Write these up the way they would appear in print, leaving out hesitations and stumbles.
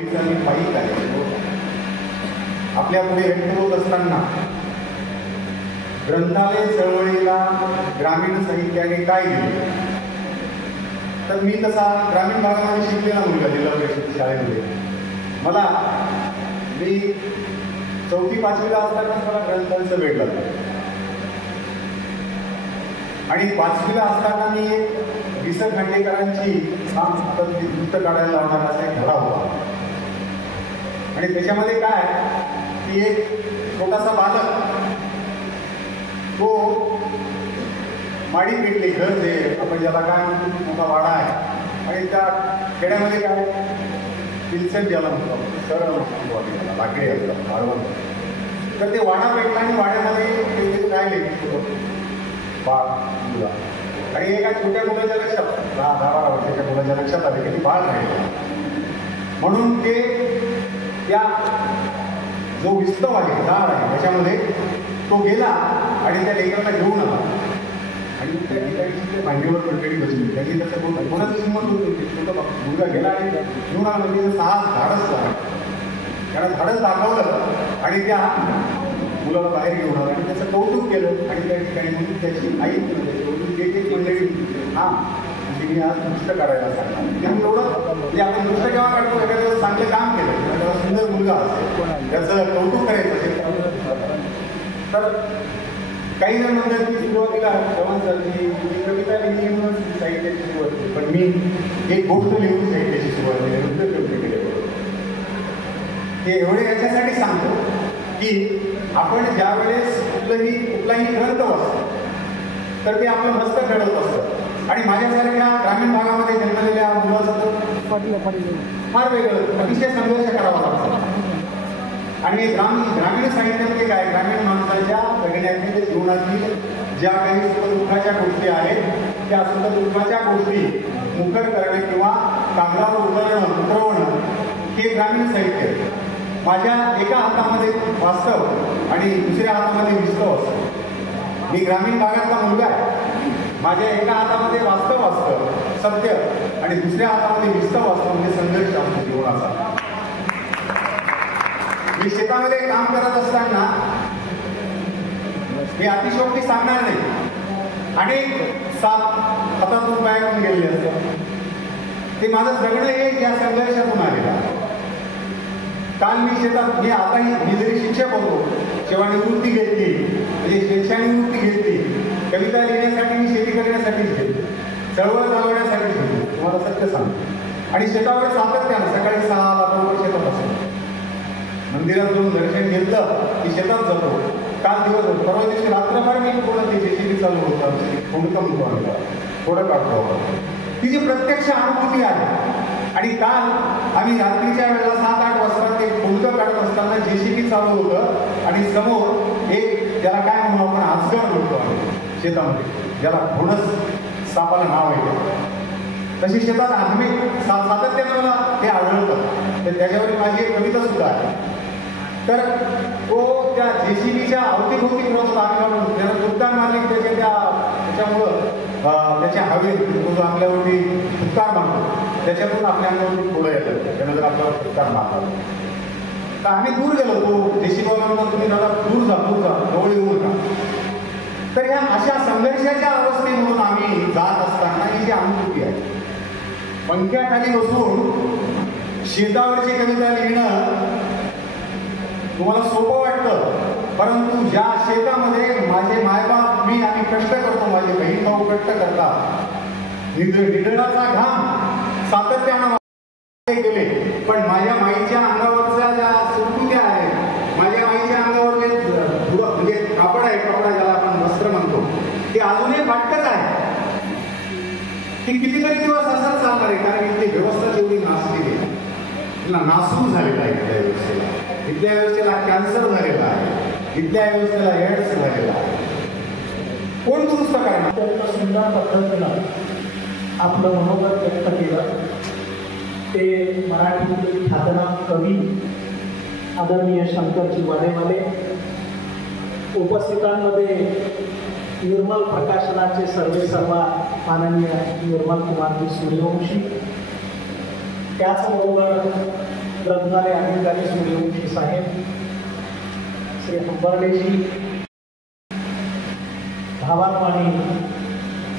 पायी आहे आपल्या पुढे व्यक्त होत असताना ग्रंथालय चळवळीला ग्रामीण साहित्याने काय दिले. तर मी तसा ग्रामीण भागामध्ये शिकलेला मुलगा जिल्हा परिषद शाळेमध्ये. मला मी 4वी-5वीला असताना मला ग्रंथांचं वेळ लागलं आणि 5वीला असताना मी वि. स. खांडेकरांची पुस्तक काढायला लावणारा असा एक धडा होता आणि त्याच्यामध्ये काय की एक छोटासा बालक तो माडी पेटली घर जे आपण ज्याला काय म्हणतो मोठा वाडा आहे आणि त्या खेड्यामध्ये काय पिलसट ज्याला म्हणतो सरळ म्हणतो लाकडे असतात वाळवण. तर ते वाडा पेटला आणि वाड्यामध्ये राहिले बाळ मुला आणि एका छोट्या मुलाच्या लक्षात 10-12 वर्षाच्या मुलाच्या लक्षात आले की ती बाळ राहिले म्हणून ते त्या जो विस्तव आहे झाड आहे त्याच्यामध्ये तो गेला आणि त्या लेकराला घेऊन आला आणि त्या ठिकाणी मांडीवर कटकडी बसली. त्याची तसं कोणाची हिंमत होती छोटा मुलगा गेला आणि घेऊन आला म्हणजे साहस धाडस झाला. त्याला धाडस दाखवलं आणि त्या मुलाला बाहेर घेऊन आला आणि त्याचं कौतुक केलं आणि त्या ठिकाणी म्हणून त्याची आई त्याची एक मंडळी मी आज पुस्तक काढायला सांगणार. त्यामुळे एवढं म्हणजे आपण पुस्तक जेव्हा काढतो एखाद्या चांगलं काम केलं तेव्हा सुंदर मुलगा असेल त्याचं कौतुक करायचं असेल तर काही जण म्हणतात की सुरुवातीला चव्हाण सरची कविता लिहिली म्हणून साहित्याची सुरुवात केली पण मी एक गोष्ट लिहून साहित्याची सुरुवात केली नंतर कविता केली. हे एवढे याच्यासाठी सांगतो की आपण ज्या वेळेस कुठलाही ग्रंथ वाचतो तर ते आपलं मस्त घडवत असतं आणि माझ्यासारख्या ग्रामीण भागामध्ये जन्मलेल्या मुलाचं फार वेगळं अतिशय संघर्ष करावा लागतो. आणि ग्रामीण साहित्यामध्ये काय ग्रामीण माणसाच्या जगण्यातील जीवनातील ज्या काही सुखदुःखाच्या गोष्टी आहेत त्या सुखदुःखाच्या गोष्टी मुखर करणे किंवा कागदावर उतरवणं हे ग्रामीण साहित्य. माझ्या एका हातामध्ये वास्तव आणि दुसऱ्या हातामध्ये विस्तव असतं. मी ग्रामीण भागातला मुलगा आहे. माझ्या एका हातामध्ये वास्तव असतं सत्य आणि दुसऱ्या हातामध्ये विस्तव असतं म्हणजे संघर्ष असतो जीवनाचा. मी शेतामध्ये काम करत असताना मी अतिशयोक्ती सांगणार नाही अनेक साप हातातून पायातून गेलेले असतात. ते माझं जगणं हे या संघर्षातून आलेलं आहे. काल मी शेतात मी जरी शिक्षक होतो सेवानिवृत्ती घेतली म्हणजे शिक्षानिवृत्ती घेतली कविता लिहिण्यासाठी मी शेती करण्यासाठीच घेतली चळवळ चालवण्यासाठीच घेतली तुम्हाला सत्य सांगतो. आणि शेतावर सातत्यानं सकाळी 6 बरोबर शेतात असतो. मंदिरात जाऊन दर्शन घेतलं की शेतात जातो. काल दिवस परवा दिवशी रात्रभर मी थोडं ते जेसीबी चालू होतं थोडं काढतो. ती जी प्रत्यक्ष अनुभूती आहे. आणि काल आम्ही रात्रीच्या वेळेला 7-8 वाजता ते फुलकं काढत असताना जेसीबी चालू होतं आणि समोर एक ज्याला काय म्हणू आपण आजगर म्हणतो आहे शेतामध्ये ज्याला घोणस सापाला नाव आहे तशी शेतात आम्ही सातत्यानं मला ते आढळतं. तर त्याच्यावर माझी एक कविता सुद्धा आहे. तर तो त्या जेसीबीच्या अवतीभोवती फिरत होता. आम्ही त्याला दुकान मारली त्याच्यामुळं त्याच्या हवेत तो आपल्यावरती फुटकार मारतो त्याच्यातून आपल्या अंगावरती थोडं येतं त्यानं जर आपल्याला फुटकार मारला तर आम्ही दूर गेलो. तो जेसीबीवाल्यांना तुम्ही जरा दूर जा जवळ येऊ नका. तर ह्या अशा संघर्षाच्या अवस्थेमधून आम्ही जात असताना ही जी अनुभूती आहे पंख्याखाली बसून शेतावरची कविता लिहिणं तुम्हाला सोपं वाटतं परंतु ज्या शेतामध्ये माझे मायबाप मी आम्ही कष्ट करतो माझे बहीण भाऊ कष्ट करतात निधनाचा घाम सातत्यानं गेले पण माझ्या माईच्या अंगावरच्या ज्या सुटुक्या आहेत माझ्या माईच्या अंगावरचे म्हणजे कापड आहे कपडा ज्याला आपण वस्त्र म्हणतो ते अजूनही फाटकच आहे. ती कितीतरी दिवस असंच चालणार आहे कारण इथली व्यवस्था जेवढी नासलेली आहे नासूर झालेला आहे इथल्या व्यवस्थेला. इथल्या व्यवस्थेला कॅन्सर झालेला आहे. इथल्या व्यवस्थेला एड्स झालेला आहे. कोण दुरुस्त करणार. सुंदर पद्धतीनं आपलं मनोगत व्यक्त केलं. ते मराठीतील ख्यातनाम कवी आदरणीय शंकरजी वाडेवाले उपस्थितांमध्ये निर्मल प्रकाशनाचे सर्वेसर्वा माननीय निर्मल कुमारजी सूर्यवंशी त्याचबरोबर ग्रंथालय अधिकारी सूर्यवंशी साहेब, श्री हंबर्डेजी, भावात्मानी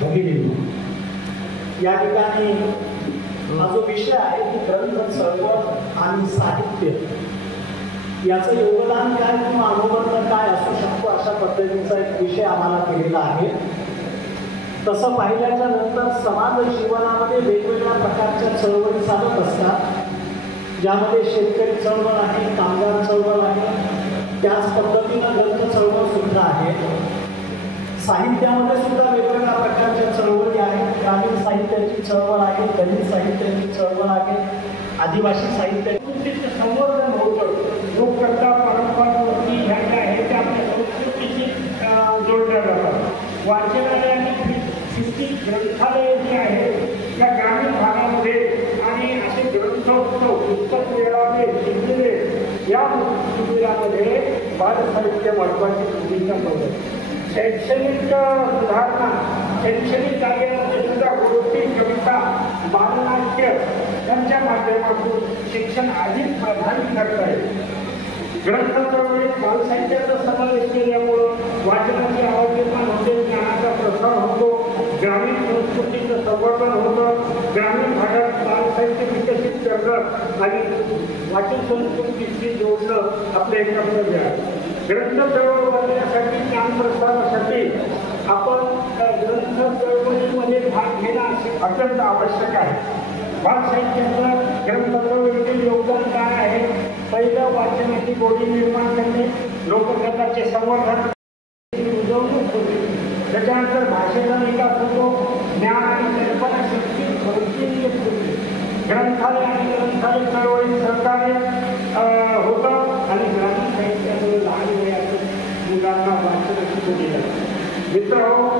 भगिनी, या ठिकाणी हा जो विषय आहे की ग्रंथ चळवळ आणि साहित्य याचं योगदान काय किंवा अनुबंध काय असू शकतो अशा पद्धतीचा एक विषय आम्हाला केलेला आहे. तसं पाहिल्याच्या नंतर समाज जीवनामध्ये वेगवेगळ्या प्रकारच्या चळवळी चालत असतात, ज्यामध्ये शेतकरी चळवळ आहे, कामगार चळवळ आहे, त्याच पद्धतीनं ग्रंथ चळवळ सुद्धा आहे. साहित्यामध्ये सुद्धा वेगवेगळ्या प्रकारच्या चळवळी आहेत. ग्रामीण साहित्याची चळवळ आहे, दलित साहित्याची चळवळ आहे, आदिवासी साहित्याची संवर्धन होतं. लोककथा परंपरावरती ह्या ज्या आहेत त्या आपल्या संस्कृतीशी जोडल्या जातात. वाचनालयाने शिस्तीत ग्रंथालय जे आहेत त्या ग्रामीण भागामध्ये आणि असे ग्रंथोत्सव पुस्तक मेळावे शिबिरे या शिबिरामध्ये बालसाहित्य महत्त्वाची भूमिका बजावते. शैक्षणिक सुधारणा, शैक्षणिक कार्यामध्ये सुद्धा गोष्टी, कविता, बालनाट्य यांच्या माध्यमातून शिक्षण अधिक प्रभावी करता येईल. ग्रंथ चळवळीत बालसाहित्याचा समावेश केल्यामुळं वाचनाची आवड निर्माण होते, ज्ञानाचा प्रसार होतो, ग्रामीण संस्कृतीचं संवर्धन होतं, ग्रामीण भागात बालसाहित्य विकसित करणं आणि वाचन संस्कृतीशी जोडणं आपलं एक कर्तव्य आहे. ग्रंथ चळवळ करण्यासाठी, ज्ञान प्रसारासाठी आपण ग्रंथ चळवळीमध्ये भाग घेणं अत्यंत आवश्यक आहे. बालसाहित्याचं ग्रंथ चळवळीतील योगदान काय आहे? पहिलं, वाचनाची गोडी निर्माण करणे, लोककथाचे संवर्धन, उजवणूक होते. त्याच्यानंतर भाषेचा विकास होतो, ज्ञान आणि कल्पना शक्ती कौशल्य होते. ग्रंथालय आणि ग्रंथालय चळवळीत सहकार्य होतं आणि ग्रामीण साहित्यामुळे लहान वयातून मुलांना वाचनाची गोडी लागते. मित्रांनो,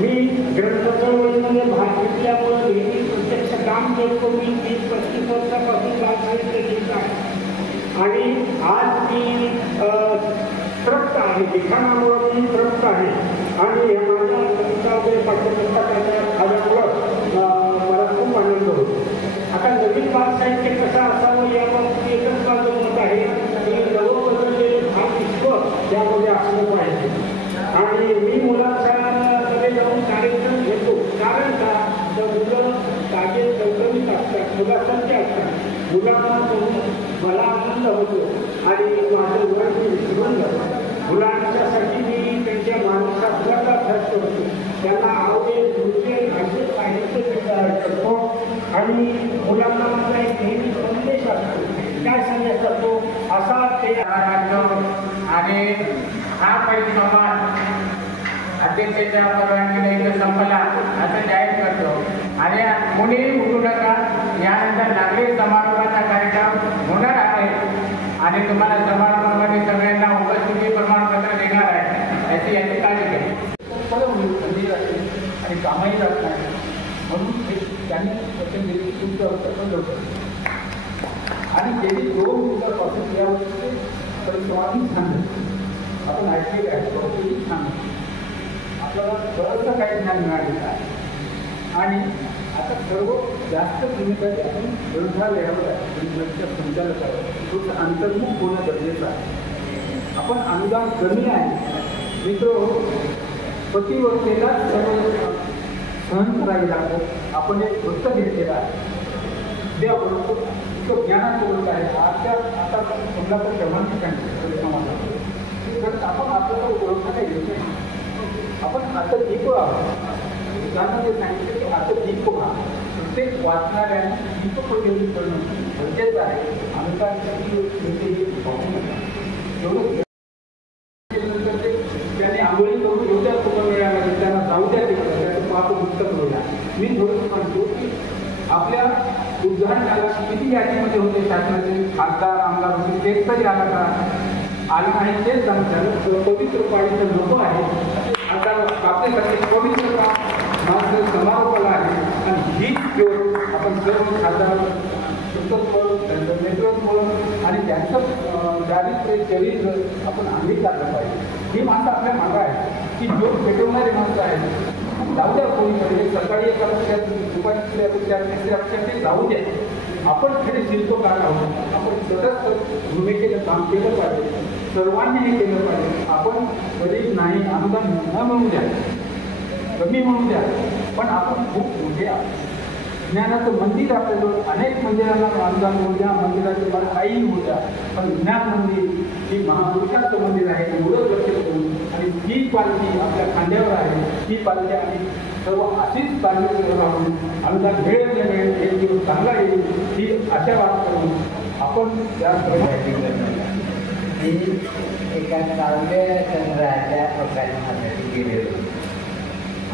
मी ग्रंथ चळवळीमध्ये भाग घेतल्यामुळे नेहमी प्रत्यक्ष काम करतो. मी 30-35 वर्षापासून बालसाहित्य लिहित आहे आणि आज मी तृप्त आहे, लिखाणामुळं मी तृप्त आहे आणि माझ्या कवितामध्ये पाठ्यपुस्तकाच्या आल्यामुळं मला खूप आनंद होतो. आता नवीन बालसाहित्य कसं असावं याबाबत एकच माझं मत आहे की नवं बदललेले भाग विश्व यामध्ये असलं पाहिजे. आणि मी मुलांकडे जाऊन कार्यक्रम घेतो, कारण का तर मुलं ताजे चौकवीत असतात, मुलासारखे असतात. मुलांना बघून मला आनंद होतो आणि माझं वय मी विसरून जातो. मुलांच्यासाठी मी त्यांच्या मानसाला खर्च करतो, त्यांना आवडेल रुचेल असे साहित्य तयार करतो आणि मुलांना माझा एक नेहमी संदेश असतो. काय संदेश असतो? असा ते आणि हा परिसंवाद अध्यक्षाच्या परवानगीने संपला असं जाहीर करतो. आणि कोणीही उठू नका. यानंतर नागरिक समारोहाचा कार्यक्रम होणार आहे आणि तुम्हाला समारंभामध्ये सगळ्यांना उपस्थिती प्रमाणपत्र देणार आहे याची याची काळजी घ्या. आणि कामही जात नाही म्हणून त्यांनी आणि गेली 2 दिवसापासून यावर्षी परिसंवादी झालं. आपण ऐकलेले आहे, बहुतेक छान आपल्याला बरंचसं काही ज्ञान मिळालेलं आहे. आणि आता सर्व जास्त भूमिका आपण ग्रंथालयावर ग्रंथालयाच्या संचालकावर थोडं अंतर्मुख होणं गरजेचं आहे. आपण अनुदान कमी आहे मित्र, प्रतिवर्षेला सर्व सहन करावे लागतं. आपण एक वृत्त घेतलेला आहे, द्या बरोबर इतकं ज्ञानाचं वृत्त आहे. आता समजा तर तेव्हा ठिकाणी आपण आपल्याला ओळखता येत नाही. आपण आता दीप आहोत. उदाहरणामध्ये सांगितलं की आता दीप आहात. प्रत्येक वाचणाऱ्याने दीप प्रज्वलित करणं गरजेचं आहे. अनुदानासाठी एवढं केल्यानंतर ते त्याने आंघोळी करून एवढ्या कुटुंबियांमध्ये त्यांना जाऊ द्या, त्याचं पाप मुक्त करूया. मी थोडंसं म्हणतो की आपल्या उद्घाटनाला किती यादीमध्ये होते शासनाचे खासदार आमदार होते, तेच तरी आला का? आलं नाही. तेच सांगतात पवित्र पाळीचं नको आहे. आता आपल्यासाठी पवित्र माझं समारोपाला आहे आणि हीच घेऊन आपण सर्व खासदार त्यांचं नेतृत्व आणि त्यांचं दारिद्र्य चरित्र आपण अंगीकारलं पाहिजे. ही माणसं आपल्या मागं आहे की जो पेटवणारी माणसं आहेत. जाऊ द्या कोणीकडे सकाळी एका दुपारी जाऊ द्या. आपण खरे शिल्पकार आहोत. तटस्थ भूमिकेचं काम केलं पाहिजे. सर्वांनी हे केलं पाहिजे. आपण गरीब नाही, अनुदान न म्हणू द्या, कमी म्हणू द्या, पण आपण खूप मोठे आहोत. ज्ञानाचं मंदिर आपल्याजवळ अनेक मंदिरांना अनुदान होऊ द्या, मंदिराचे मला काही होऊ द्या, पण ज्ञान मंदिर ही महापुरुषाचं मंदिर आहे. एवढं लक्ष करून आणि ही पालखी आपल्या खांद्यावर आहे. ही पालखी आणि सर्व अशीच पालखी राहून अनुदान मिळेल एक दिवस चांगला येईल ही आशावाद करून आपण त्या मी एका काव्य संग्रहाच्या प्रकाशनासाठी गेलेलो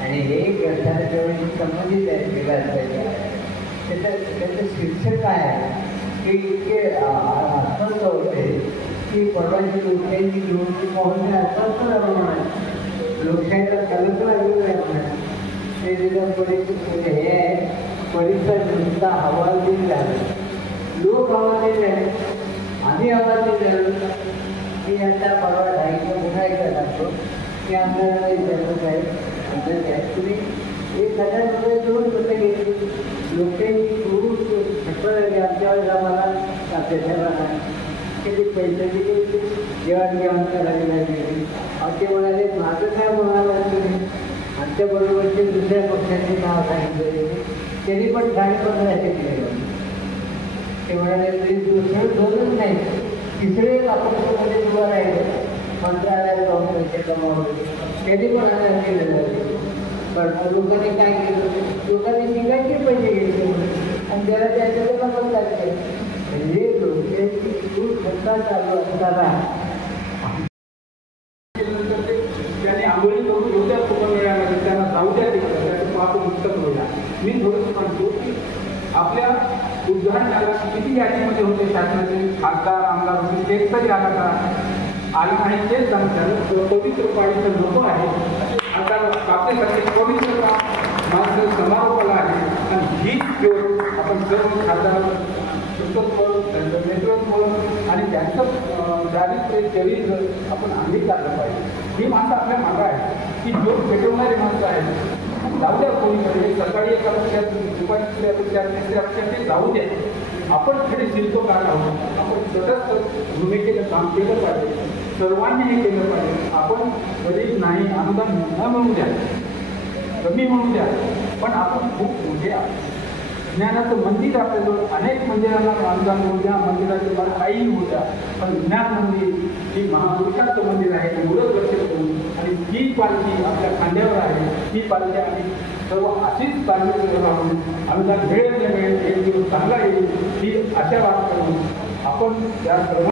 आणि हे ग्रंथालयाजवळ संबंधित आहे विकासाच्या. त्याचं शीर्षक काय आहे की इतके अस्वस्थ होते की परवाची लोकशाहीची निवडणूक मोहनने अस्वस्थ म्हणा लोकशाहीचा कलंकला वेगळा ते दिलं परिस्थिती हे आहे. परिसर नुसता हवाल दिला, लोक हवा दिले, आम्ही हवा दिले. मी आता परवा राहायचं पुन्हा एकदा टाकतो की आमदाराला विचारलं साहेब तुम्ही 1,000 रुपये दोन कुठे घेतली लोकशाही खूप झटपट आमच्यावर आम्हाला त्याच्यावर किती पैसे दिले देवाणघेवाण करावी लागली. ते म्हणाले माझं काय म्हणाला तुम्ही आमच्याबरोबरचे दुसऱ्या पक्षाचे नाव सांगितले त्यांनी पण 15.5 केले. ते म्हणाले दुसरं दोनच नाही तिसरे अपक्षामध्ये उभं राहिलं मंत्रालयात जाऊन पैसे कमावले त्यांनी पण आधार केलेलं आहे. पण लोकांनी काय केलं लोकांनी निघायचे पैसे घेतले आणि त्याला त्याच्याला पण लागले. म्हणजे लोकांची खूप सत्ता चालू असताना त्यांनी आंदोलन करून एवढ्या कुटुंबियांमध्ये त्यांना जाऊ द्या त्याचं पाप मुक्त होईल. मी थोडंसं सांगतो की आपल्या उद्घाटनाला किती यादीमध्ये होते शासनाचे खासदार आमदार होते तेच तरी आला का आलं नाही. तेच सांगतात पवित्र पाळीचं लोक आहे आता आपल्यासाठी पवित्र माझं समारोपाला आहे. आणि हीच वेळ आपण सर्व खासदार त्यांचं नेतृत्व आणि त्यांचं दारिद्र्य चरित्र आपण अंगीकारलं पाहिजे. ही माणसं आपल्या मागं आहे की जो पेटवणारी माणसं आहेत. जाऊ द्या कोणीकडे सकाळी एका पक्षात दुपारी दुसऱ्या पक्षात तिसऱ्या पक्षात ते जाऊ द्या. आपण खरे शिल्पकार आहोत. आपण तटस्थ भूमिकेचं काम केलं पाहिजे. सर्वांनी हे केलं पाहिजे. आपण गरीब नाही, अनुदान न म्हणू द्या, कमी म्हणू द्या, पण आपण खूप मोठे आहोत. ज्ञानाचं मंदिर आपल्याजवळ अनेक मंदिरांना अनुदान होऊ द्या, मंदिराचे मला काही होऊ द्या, पण ज्ञान मंदिर ही महापुरुषाचं मंदिर आहे. एवढं लक्ष करून आणि ही पालखी आपल्या खांद्यावर आहे. ही पालखी आणि सर्व अशीच पालखी राहून अनुदान मिळेल एक दिवस चांगला येईल ही आशावाद करून आपण त्या सर्व